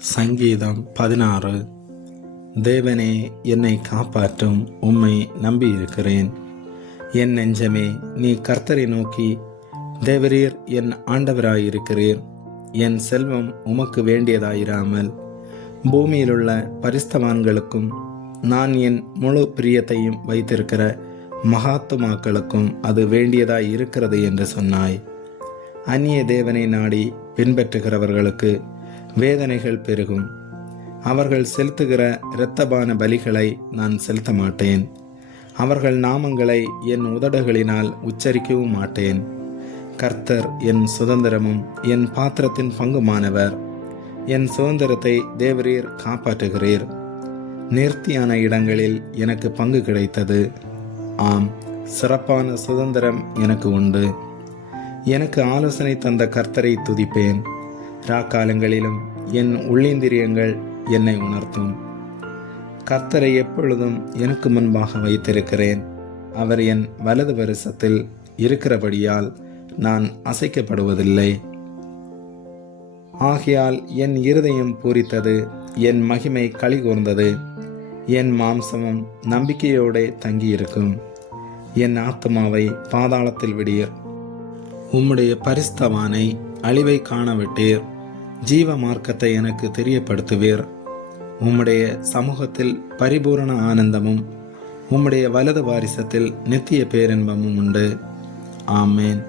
சங்கீதம் 16. தேவனே, என்னை காப்பாற்றும், உம்மை நம்பியிருக்கிறேன். என் நெஞ்சமே, நீ கர்த்தரை நோக்கி, தேவரீர் என் ஆண்டவராயிருக்கிறீர். என் செல்வம் உமக்கு வேண்டியதாயிராமல் பூமியிலுள்ள பரிஸ்தவான்களுக்கும் நான் என் முழு பிரியத்தையும் வைத்திருக்கிற மகாத்துமாக்களுக்கும் அது வேண்டியதாய் இருக்கிறது என்று சொன்னாய். அந்நிய தேவனை நாடி பின்பற்றுகிறவர்களுக்கு வேதனைகள் பெருகும். அவர்கள் செலுத்துகிற இரத்தபான பலிகளை நான் செலுத்த மாட்டேன். அவர்கள் நாமங்களை என் உதடுகளினால் உச்சரிக்கவும் மாட்டேன். கர்த்தர் என் சுதந்திரமும் என் பாத்திரத்தின் பங்குமானவர். என் சுதந்திரத்தை தேவரீர் காப்பாற்றுகிறீர். நேர்த்தியான இடங்களில் எனக்கு பங்கு கிடைத்தது. ஆம், சிறப்பான சுதந்திரம் எனக்கு உண்டு. எனக்கு ஆலோசனை தந்த கர்த்தரை துதிப்பேன். ராக்காலங்களிலும் என் உள்ளிந்திரியங்கள் என்னை உணர்த்தும். கர்த்தரை எப்பொழுதும் எனக்கு முன்பாக வைத்திருக்கிறேன். அவர் என் வலது வருஷத்தில் இருக்கிறபடியால் நான் அசைக்கப்படுவதில்லை. ஆகையால் என் இருதயம் பூரித்தது, என் மகிமை களிகூர்ந்தது. என் மாம்சமும் நம்பிக்கையோடு தங்கியிருக்கும். என் ஆத்துமாவை பாதாளத்தில் விடீர். உம்முடைய பரிஸ்தவானை அழிவை காணவிட்டீர். ஜீவ மார்க்கத்தை எனக்கு தெரியப்படுத்துவீர். உம்முடைய சமூகத்தில் பரிபூரண ஆனந்தமும் உம்முடைய வலது வாரிசத்தில் நித்திய பேரின்பமும் உண்டு. ஆமேன்.